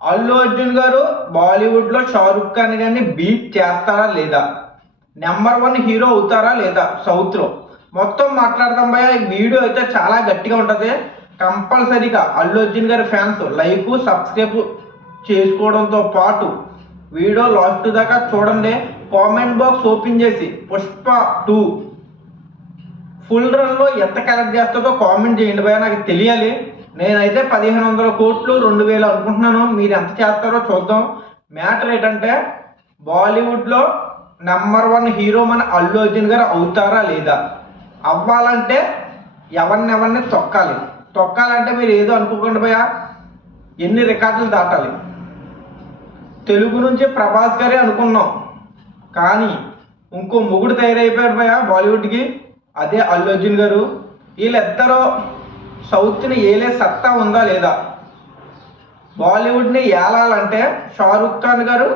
అల్లు అర్జున్ గారు బాలీవుడ్ లో షారుఖ్ ఖాన్ గారిని బీట్ చేస్తారా లేదా? నెంబర్ వన్ హీరో అవుతారా లేదా సౌత్ లో? మొత్తం మాట్లాడదాం భయ్య. ఈ వీడియో అయితే చాలా గట్టిగా ఉంటది. కంపల్సరీగా అల్లు అర్జున్ గారి ఫ్యాన్స్ లైక్ సబ్స్క్రైబ్ చేసుకోవడంతో పాటు వీడియో లాస్ట్ దాకా చూడండి. కామెంట్ బాక్స్ ఓపెన్ చేసి పుష్ప 2 ఫుల్ రన్ లో ఎంత కలెక్ట్ చేస్తుందో కామెంట్ చేయండి భయ్య, నాకు తెలియాలి. నేనైతే 1500 కోట్లు 2000 అనుకుంటున్నాను. మీరు ఎంత చేస్తారో చూద్దాం. మ్యాటర్ ఏంటంటే బాలీవుడ్లో నెంబర్ వన్ హీరో మన అల్లు అర్జున్ గారు అవుతారా లేదా? అవ్వాలంటే ఎవరిని తొక్కాలి. తొక్కాలంటే మీరు ఏదో అనుకోకుండా భయ్యా, ఎన్ని రికార్డులు దాటాలి. తెలుగు నుంచి ప్రభాస్ గారే అనుకున్నాం, కానీ ఇంకో మొగుడు తయారైపోయాడు భయ్యా బాలీవుడ్కి, అదే అల్లు అర్జున్ గారు. వీళ్ళిద్దరూ సౌత్ని ఏలే సత్తా ఉందా లేదా? బాలీవుడ్ని ఏలాలంటే షారుఖ్ ఖాన్ గారు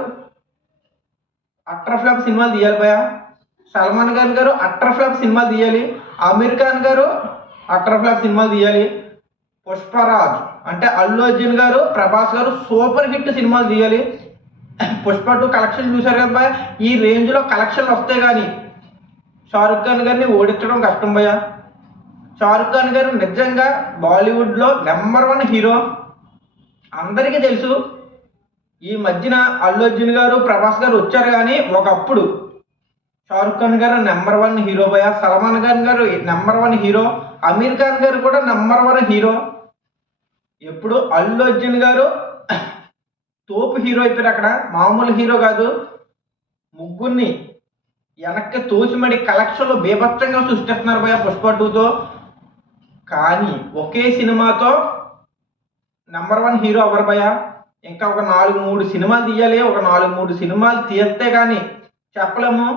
అట్టర్ ఫ్లాప్ సినిమాలు తీయాలి భయ, సల్మాన్ ఖాన్ గారు అట్టర్ ఫ్లాప్ సినిమాలు తీయాలి, అమీర్ ఖాన్ గారు అట్టర్ ఫ్లాప్ సినిమాలు తీయాలి, పుష్పరాజ్ అంటే అల్లు అర్జున్ గారు ప్రభాస్ గారు సూపర్ హిట్ సినిమాలు తీయాలి. పుష్ప 2 కలెక్షన్ చూశారు కదా భయ, ఈ రేంజ్లో కలెక్షన్లు వస్తే కానీ షారుఖ్ ఖాన్ గారిని ఓడించడం కష్టం భయ. షారుఖ్ ఖాన్ గారు నిజంగా బాలీవుడ్లో నెంబర్ వన్ హీరో, అందరికీ తెలుసు. ఈ మధ్యన అల్లు అర్జున్ గారు ప్రభాస్ గారు వచ్చారు, కానీ ఒకప్పుడు షారుఖ్ ఖాన్ గారు నెంబర్ వన్ హీరో భయ, సల్మాన్ ఖాన్ గారు number one hero, Aamir Khan గారు కూడా నెంబర్ వన్ హీరో. ఇప్పుడు అల్లు అర్జున్ గారు తోపు హీరో అయిపోయారు. అక్కడ మామూలు హీరో కాదు. ముగ్గురిని వెనక్కి తోసిమడి కలెక్షన్లో బీభత్సంగా సృష్టిస్తున్నారు భయ పుష్ప 2తో. కానీ ఒకే సినిమాతో నెంబర్ వన్ హీరో ఎవరు భయ? ఇంకా ఒక 4-3 సినిమాలు తీయాలి. ఒక 4-3 సినిమాలు తీస్తే కానీ చెప్పలేము.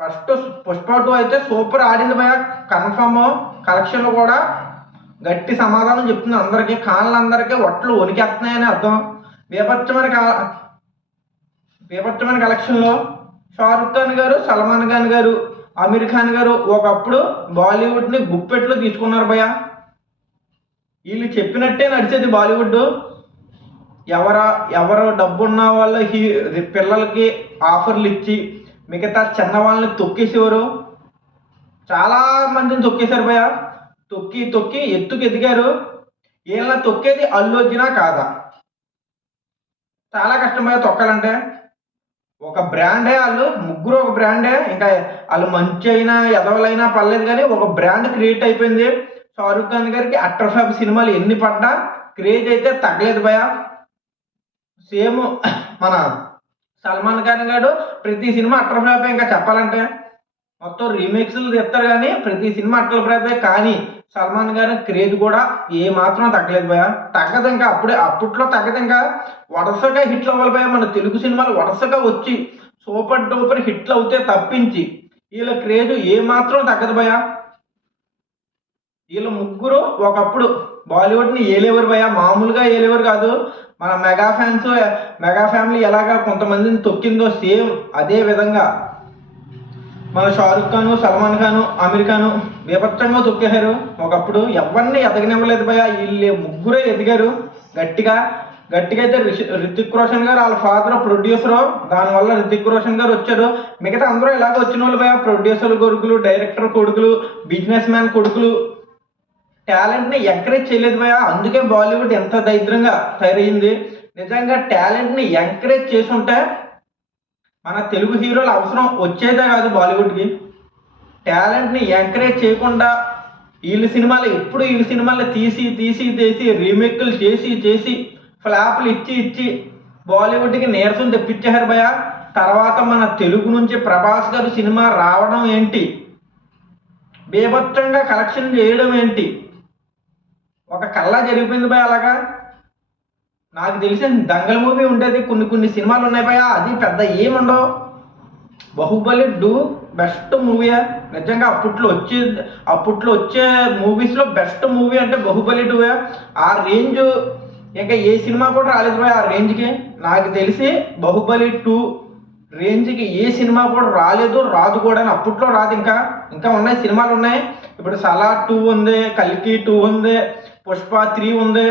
ఫస్ట్ పుష్ప 2 అయితే సూపర్ ఆడింది భయ, కన్ఫర్మ్. కలెక్షన్లు కూడా గట్టి సమాధానం చెప్తుంది అందరికీ. కాళ్ళందరికీ ఒట్లు వణికేస్తున్నాయని అర్థం. బీభత్సమైన కలెక్షన్లో షారుఖ్ ఖాన్ గారు, సల్మాన్ ఖాన్ గారు, అమీర్ ఖాన్ గారు ఒకప్పుడు బాలీవుడ్ని గుప్పెట్లో తీసుకున్నారు భయ. వీళ్ళు చెప్పినట్టే నడిచేది బాలీవుడ్. ఎవరు డబ్బున్న వాళ్ళ పిల్లలకి ఆఫర్లు ఇచ్చి మిగతా చిన్న వాళ్ళని తొక్కేసేవారు. చాలా మందిని తొక్కేశారు భయ. తొక్కి ఎత్తుకు ఎదిగారు. వీళ్ళని తొక్కేది అల్లు అర్జునా కాదా? చాలా కష్టం భయ తొక్కాలంటే. ఒక బ్రాండే, వాళ్ళు ముగ్గురు ఒక బ్రాండే. ఇంకా వాళ్ళు మంచి అయినా ఎదవలైనా పర్లేదు, కానీ ఒక బ్రాండ్ క్రియేట్ అయిపోయింది. షారుఖ్ ఖాన్ గారికి అట్టర్ ఫ్లాప్ సినిమాలు ఎన్ని పడ్డా క్రేజ్ అయితే తగ్గలేదు భయ. సేమ్ మన సల్మాన్ ఖాన్ గారు ప్రతి సినిమా అట్టర్ ఫ్లాపే. ఇంకా చెప్పాలంటే మొత్తం రీమేక్స్లు తెస్తారు, కానీ ప్రతి సినిమా అట్టర్ ఫ్లాపే. కానీ సల్మాన్ గారి క్రేజ్ కూడా ఏ మాత్రం తగ్గలేదు భయ. తగ్గదు ఇంకా. అప్పట్లో తగ్గదు. ఇంకా వరుసగా హిట్లు అవ్వాలి భయ. మన తెలుగు సినిమాలు వరుసగా వచ్చి సూపర్ డూపర్ హిట్లు అవుతే తప్పించి వీళ్ళ క్రేజ్ ఏ మాత్రం తగ్గదు భయ. వీళ్ళు ముగ్గురు ఒకప్పుడు బాలీవుడ్ని ఏలేవారు భయ, మామూలుగా ఏలేవారు కాదు. మన మెగా ఫ్యామిలీ ఎలాగా కొంతమందిని తొక్కిందో సేమ్ అదే విధంగా మన షారుఖ్ ఖాను, సల్మాన్ ఖాను, అమీర్ ఖాను బీభత్సంగా తొక్కేశారు. ఒకప్పుడు ఎవరిని ఎదగనివ్వలేదు భయ. వీళ్ళు ముగ్గురే ఎదిగారు గట్టిగా. అయితే రితిక్ రోషన్ గారు వాళ్ళ ఫాదర్ ప్రొడ్యూసరు, దానివల్ల రితిక్ రోషన్ గారు వచ్చారు. మిగతా అందరూ ఇలాగ వచ్చిన వాళ్ళు భయ. ప్రొడ్యూసర్ కొడుకులు, డైరెక్టర్ కొడుకులు, బిజినెస్ మ్యాన్ కొడుకులు. టాలెంట్ని ఎంకరేజ్ చేయలేదు భయ. అందుకే బాలీవుడ్ ఎంత దరిద్రంగా తయారైంది. నిజంగా టాలెంట్ని ఎంకరేజ్ చేసుంటే మన తెలుగు హీరోలు అవసరం వచ్చేదే కాదు బాలీవుడ్కి. టాలెంట్ని ఎంకరేజ్ చేయకుండా వీళ్ళ సినిమాలు తీసి రీమేక్లు చేసి ఫ్లాప్లు ఇచ్చి బాలీవుడ్కి నీరసం తెప్పించారు భయ. తర్వాత మన తెలుగు నుంచి ప్రభాస్ గారు సినిమా రావడం ఏంటి, బీభత్సంగా కలెక్షన్ చేయడం ఏంటి, ఒక కల్లా జరిగిపోయింది భయ. అలాగా నాకు తెలిసి దంగల్ మూవీ ఉండేది, కొన్ని సినిమాలు ఉన్నాయి భయ. అది పెద్ద ఏముండవు. బాహుబలి 2 బెస్ట్ మూవీ నిజంగా. అప్పట్లో వచ్చే మూవీస్లో బెస్ట్ మూవీ అంటే బాహుబలి 2. ఆ రేంజ్ ఇంకా ఏ సినిమా కూడా రాలేదు భయ ఆ రేంజ్కి. నాకు తెలిసి బాహుబలి 2 రేంజ్కి ఏ సినిమా కూడా రాలేదు, రాదు కూడా. అప్పట్లో రాదు. ఇంకా ఉన్నాయి సినిమాలు ఉన్నాయి. ఇప్పుడు సలార్ 2 ఉంది, కల్కి 2 ఉంది, పుష్ప 3 ఉంది.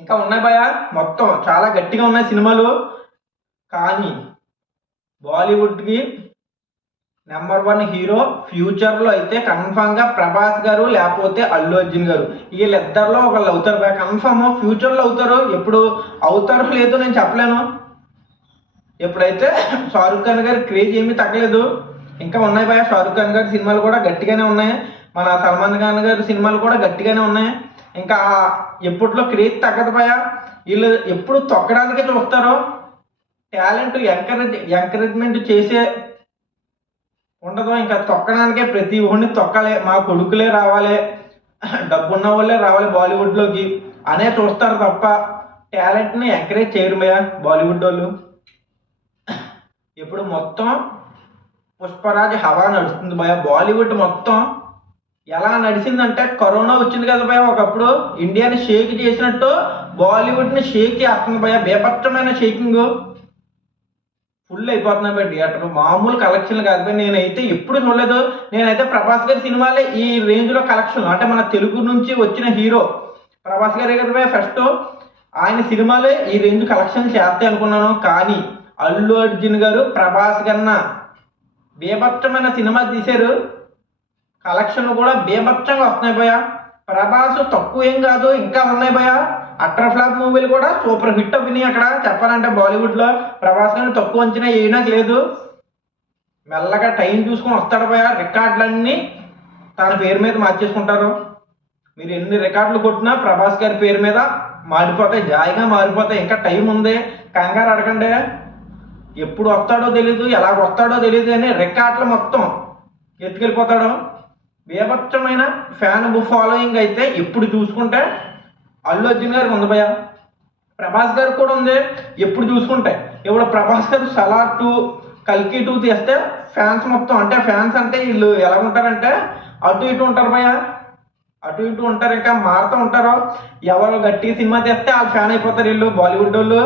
ఇంకా ఉన్నాయి భయ, మొత్తం చాలా గట్టిగా ఉన్నాయి సినిమాలు. కానీ బాలీవుడ్కి నెంబర్ 1 హీరో ఫ్యూచర్లో అయితే కన్ఫామ్గా ప్రభాస్ గారు లేకపోతే అల్లు అర్జున్ గారు. వీళ్ళిద్దరిలో ఒకళ్ళు అవుతారు భయ, కన్ఫామ్ ఫ్యూచర్లో అవుతారు. ఎప్పుడు అవుతారో లేదో నేను చెప్పలేను. ఎప్పుడైతే షారుఖ్ ఖాన్ గారి క్రేజ్ ఏమీ తగ్గలేదు. ఇంకా ఉన్నాయి భయ, షారుఖ్ ఖాన్ గారి సినిమాలు కూడా గట్టిగానే ఉన్నాయి, మన సల్మాన్ ఖాన్ గారి సినిమాలు కూడా గట్టిగానే ఉన్నాయి. ఇంకా ఎప్పట్లో క్రేజ్ తగ్గదు భయ. వీళ్ళు ఎప్పుడు తొక్కడానికే చూస్తారు. టాలెంట్ ఎంకరేజ్మెంట్ చేసే ఉండదు, ఇంకా తొక్కడానికే ప్రతి ఒడిని తొక్కాలి, మా కొడుకులే రావాలి, డబ్బున్న వాళ్ళే రావాలి బాలీవుడ్లోకి అనే చూస్తారు తప్ప టాలెంట్ని ఎంకరేజ్ చేయరు భయ బాలీవుడ్ వాళ్ళు. ఇప్పుడు మొత్తం పుష్పరాజ్ హవా నడుస్తుంది భయ. బాలీవుడ్ మొత్తం ఎలా నడిచిందంటే కరోనా వచ్చింది కదా భయ, ఒకప్పుడు ఇండియాని షేక్ చేసినట్టు బాలీవుడ్ని షేక్ చేస్తుంది భయ. బేపచ్చమైన షేకింగ్, ఫుల్ అయిపోతున్నాయి భయ థియేటర్. మామూలు కలెక్షన్లు కాదు భయ. నేనైతే ఎప్పుడు చూడలేదు. నేనైతే ప్రభాస్ గారి సినిమాలే ఈ రేంజ్లో కలెక్షన్, అంటే మన తెలుగు నుంచి వచ్చిన హీరో ప్రభాస్ గారే కదా భయ ఫస్ట్. ఆయన సినిమాలే ఈ రేంజ్ కలెక్షన్ చేస్తాయి అనుకున్నాను. కానీ అల్లు అర్జున్ గారు ప్రభాస్ కన్నా బేభత్సమైన సినిమా తీశారు. కలెక్షన్లు కూడా బేభత్సంగా వస్తున్నాయి భయ. ప్రభాస్ తక్కువ ఏం కాదు, ఇంకా ఉన్నాయి భయ. అట్టర్ ఫ్లాప్ మూవీలు కూడా సూపర్ హిట్ అయినాయి అక్కడ చెప్పాలంటే బాలీవుడ్లో. ప్రభాస్ గారిని తక్కువ అంచనా వేయడానికి లేదు. మెల్లగా టైం చూసుకొని వస్తాడు భయ. రికార్డులన్నీ తన పేరు మీద మార్చేసుకుంటారు. మీరు ఎన్ని రికార్డులు కొట్టినా ప్రభాస్ గారి పేరు మీద మారిపోతాయి, జాయిగా మారిపోతాయి. ఇంకా టైం ఉంది, కంగారు అడగండి. ఎప్పుడు వస్తాడో తెలీదు, ఎలాగ వస్తాడో తెలియదు, అని రికార్డులు మొత్తం ఎత్తుకెళ్ళిపోతాడు. బీభత్సమైన ఫ్యాన్ ఫాలోయింగ్ అయితే ఎప్పుడు చూసుకుంటే అల్లు అర్జున్ గారికి ఉంది భయ. ప్రభాస్ గారికి కూడా ఉంది ఎప్పుడు చూసుకుంటే. ఇప్పుడు ప్రభాస్ గారు సలార్ 2, కల్కి 2 తీస్తే ఫ్యాన్స్ మొత్తం, అంటే ఫ్యాన్స్ అంటే వీళ్ళు ఎలా ఉంటారంటే అటు ఇటు ఉంటారు భయ, అటు ఇటు ఉంటారు, ఇంకా మారుతూ ఉంటారు. ఎవరు గట్టి సినిమా తీస్తే వాళ్ళు ఫ్యాన్ అయిపోతారు వీళ్ళు బాలీవుడ్ వాళ్ళు.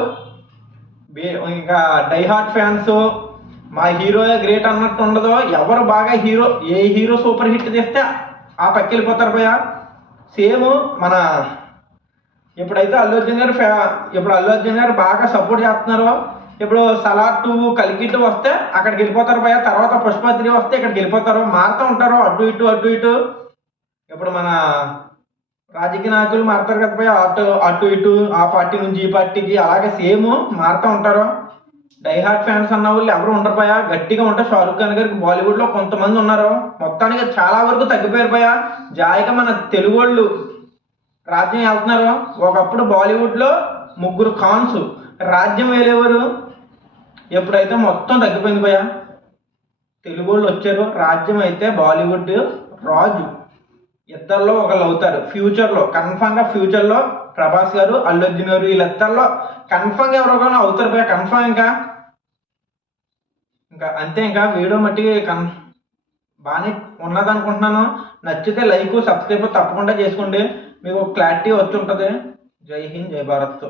ఇంకా డైహార్ట్ ఫ్యాన్స్, మా హీరో గ్రేట్ అన్నట్టు ఉండదు. ఎవరు బాగా ఏ హీరో సూపర్ హిట్ చేస్తే ఆ పక్క వెళ్ళిపోతారు భయ. సేమ్ మన ఎప్పుడైతే అల్లు అర్జున్ గారు ఇప్పుడు అల్లు అర్జున్ గారు బాగా సపోర్ట్ చేస్తున్నారో, ఇప్పుడు సలార్ 2, కల్కి 2 వస్తే అక్కడికి వెళ్ళిపోతారు భయ. తర్వాత పుష్ప 3 వస్తే ఇక్కడికి వెళ్ళిపోతారు, మారుతూ ఉంటారు అటు ఇటు అటు ఇటు. ఇప్పుడు మన రాజకీయ నాయకులు మారుతారు కదా భయ, అటు ఇటు, ఆ పార్టీ నుంచి ఈ పార్టీకి, అలాగే సేమ్ మారుతూ ఉంటారు. డైహార్ట్ ఫ్యాన్స్ అన్న వాళ్ళు ఎవరు ఉండరు భయ. గట్టిగా ఉంటారు. షారుఖ్ ఖాన్ గారికి బాలీవుడ్లో కొంతమంది ఉన్నారు, మొత్తానికి చాలా వరకు తగ్గిపోయారు భయ. జాయిగా మన తెలుగు వాళ్ళు రాజ్యం వెళ్తున్నారు. ఒకప్పుడు బాలీవుడ్లో 3 ఖాన్స్ రాజ్యం వేలేవారు, ఎప్పుడైతే మొత్తం తగ్గిపోయింది భయ. తెలుగు వాళ్ళు వచ్చారు, రాజ్యం అయితే బాలీవుడ్ రాజు. ఇద్దరిలో ఒకళ్ళు అవుతారు ఫ్యూచర్లో, కన్ఫామ్గా ఫ్యూచర్లో ప్రభాస్ గారు, అల్లు అర్జున్ గారు, వీళ్ళిద్దరిలో కన్ఫామ్గా ఎవరికైనా అవుతారు భయ, కన్ఫామ్. ఇంకా అంతే. ఇంకా వీడియో మట్టి బాగానే ఉన్నదనుకుంటున్నాను. నచ్చితే లైక్, సబ్స్క్రైబ్ తప్పకుండా చేసుకోండి, మీకు క్లారిటీ వచ్చి ఉంటుంది. జై హింద్, జై భారత్.